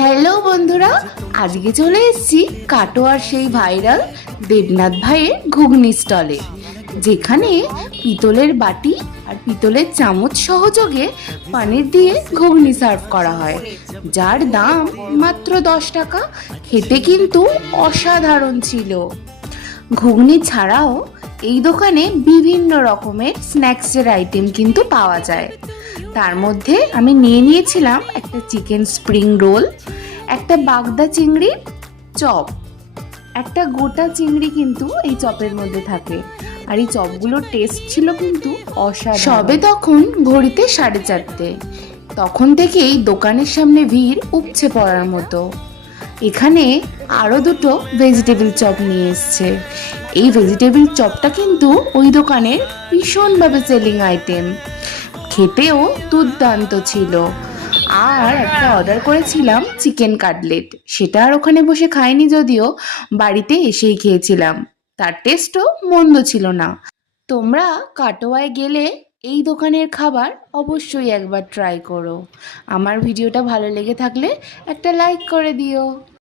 Hello বন্ধুরা, আজকে চলে এসেছি কাটোয়ার সেই ভাইরাল দেবনাথ ভাইয়ের ঘুগনি স্টলে, যেখানে পিতলের বাটি আর পিতলের চামচ সহযোগে পানির দিয়ে ঘুগনি সার্ভ করা হয়, যার দাম মাত্র 10 টাকা। খেতে কিন্তু অসাধারণ ছিল। ঘুগনি ছাড়াও এই দোকানে বিভিন্ন রকমের স্ন্যাক্সের আইটেম কিন্তু পাওয়া যায়। তার মধ্যে আমি নিয়েছিলাম একটা চিকেন স্প্রিং রোল, একটা বাগদা চিংড়ির চপ, একটা গোটা চিংড়ি কিন্তু এই চপের মধ্যে থাকে। আর এই চপগুলোর টেস্ট ছিল কিন্তু অসাধারণ। সবে তখন ঘড়িতে 4:30, তখন থেকেই দোকানের সামনে ভিড় উপচে পড়ার মতো। এখানে আরও দুটো ভেজিটেবল চপ নিয়ে এসছে। এই ভেজিটেবল চপটা কিন্তু ওই দোকানের ভীষণভাবে সেলিং আইটেম, খেতেও দুর্দান্ত ছিল। আর একটা অর্ডার করেছিলাম চিকেন কাটলেট, সেটা আর ওখানে বসে খাইনি, যদিও বাড়িতে এসেই খেয়েছিলাম। তার টেস্টও মন্দ ছিল না। তোমরা কাটোয়ায় গেলে এই দোকানের খাবার অবশ্যই একবার ট্রাই করো। আমার ভিডিওটা ভালো লেগে থাকলে একটা লাইক করে দিও।